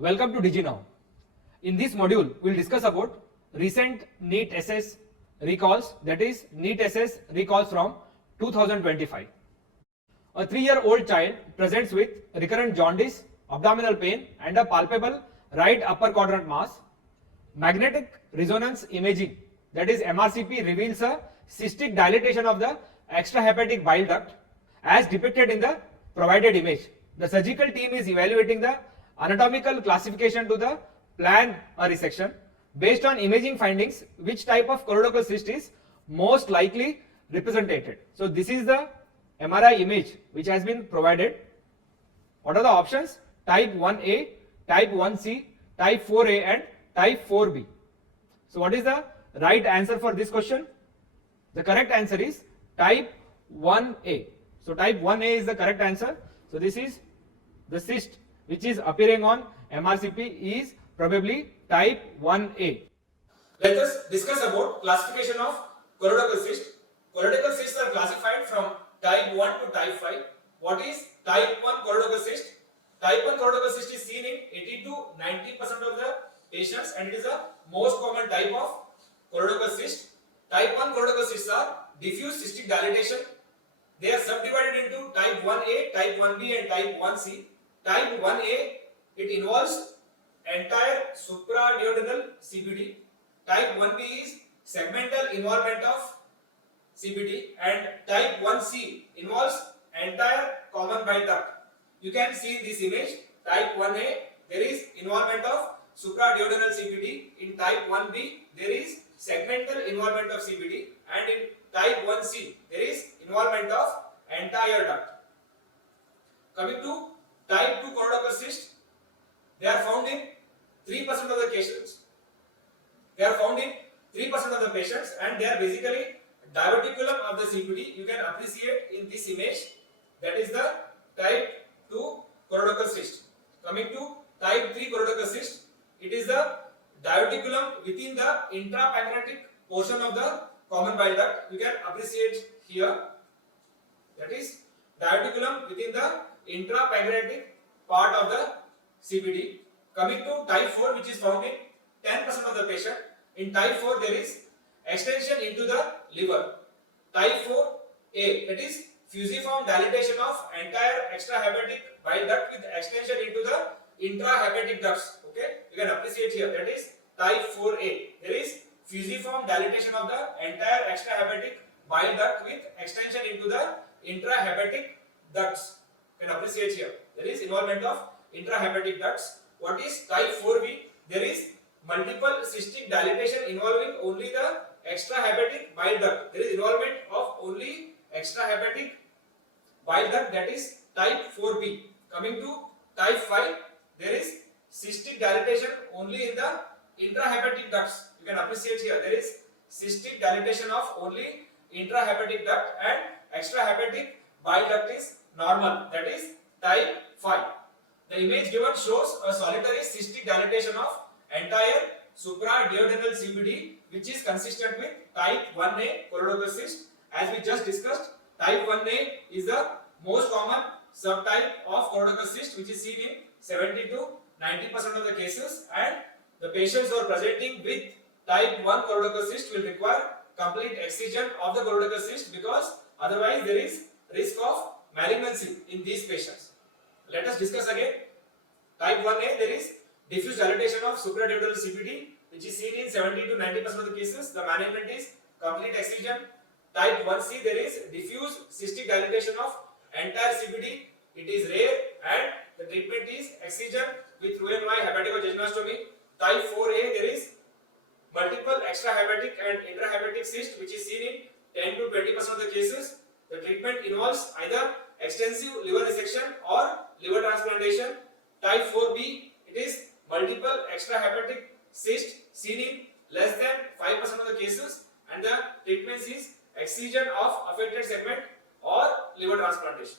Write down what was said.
Welcome to DigiNerve. In this module, we will discuss about recent NEET SS recalls, that is NEET SS recalls from 2025. A 3-year-old child presents with recurrent jaundice, abdominal pain and a palpable right upper quadrant mass. Magnetic resonance imaging, that is MRCP, reveals a cystic dilatation of the extrahepatic bile duct as depicted in the provided image. The surgical team is evaluating the anatomical classification to the plan a resection. Based on imaging findings, which type of cortical cyst is most likely represented. So this is the MRI image which has been provided. What are the options? Type 1A, type 1C, type 4A and type 4B. So what is the right answer for this question? The correct answer is type 1A. So type 1A is the correct answer. So this is the cyst which is appearing on MRCP is probably type 1A. Let us discuss about classification of cortical cyst. Cortical cysts are classified from type 1 to type 5. What is type 1 cortical cyst? Type 1 cortical cyst is seen in 80 to 90% of the patients and it is the most common type of cortical cyst. Type 1 cortical cysts are diffuse cystic dilatation. They are subdivided into type 1A, type 1B and type 1C. Type 1A, it involves entire supraduodenal CBD. Type 1B is segmental involvement of CBD and type 1C involves entire common bile duct. You can see in this image, type 1A, there is involvement of supraduodenal CBD. In type 1B, there is segmental involvement of CBD and in type 1C, there is involvement of entire duct. Coming to type 2 cortical cyst, they are found in 3% of the cases. They are found in 3% of the patients and they are basically diverticulum of the CBD. You can appreciate in this image, that is the type 2 cortical cyst. Coming to type 3 cortical cyst, it is the diverticulum within the intrapancreatic portion of the common bile duct. You can appreciate here, that is diverticulum within the intrapancreatic part of the CBD. Coming to type 4, which is found in 10% of the patient. In type 4, there is extension into the liver. Type 4A, that is fusiform dilatation of entire extrahepatic bile duct with extension into the intrahepatic ducts. Okay, you can appreciate here, that is type 4A. There is fusiform dilatation of the entire extrahepatic bile duct with extension into the intrahepatic ducts. You can appreciate here, there is involvement of intrahepatic ducts. What is type 4B? There is multiple cystic dilatation involving only the extrahepatic bile duct. There is involvement of only extrahepatic bile duct, that is type 4B. Coming to type 5, there is cystic dilatation only in the intrahepatic ducts. You can appreciate here, there is cystic dilatation of only intrahepatic duct and extrahepatic bile duct is normal, that is type 5. The image given shows a solitary cystic dilatation of entire supraduodenal CBD which is consistent with type 1A cortical cyst. As we just discussed, type 1A is the most common subtype of cortical cyst which is seen in 70 to 90% of the cases, and the patients who are presenting with type 1 cortical cyst will require complete excision of the cortical cyst because otherwise there is risk of malignancy in these patients. Let us discuss again. Type 1A, there is diffuse dilatation of supraduodenal CBD which is seen in 70 to 90% of the cases. The management is complete excision. Type 1C, there is diffuse cystic dilatation of entire CBD. It is rare and the treatment is excision with Roux-en-Y hepaticojejunostomy. Type 4A, there is multiple extrahepatic and intrahepatic cyst which is seen in 10 to 20% of the cases. The treatment involves either extensive liver resection or liver transplantation. Type 4B, it is multiple extrahepatic cyst seen in less than 5% of the cases and the treatment is excision of affected segment or liver transplantation.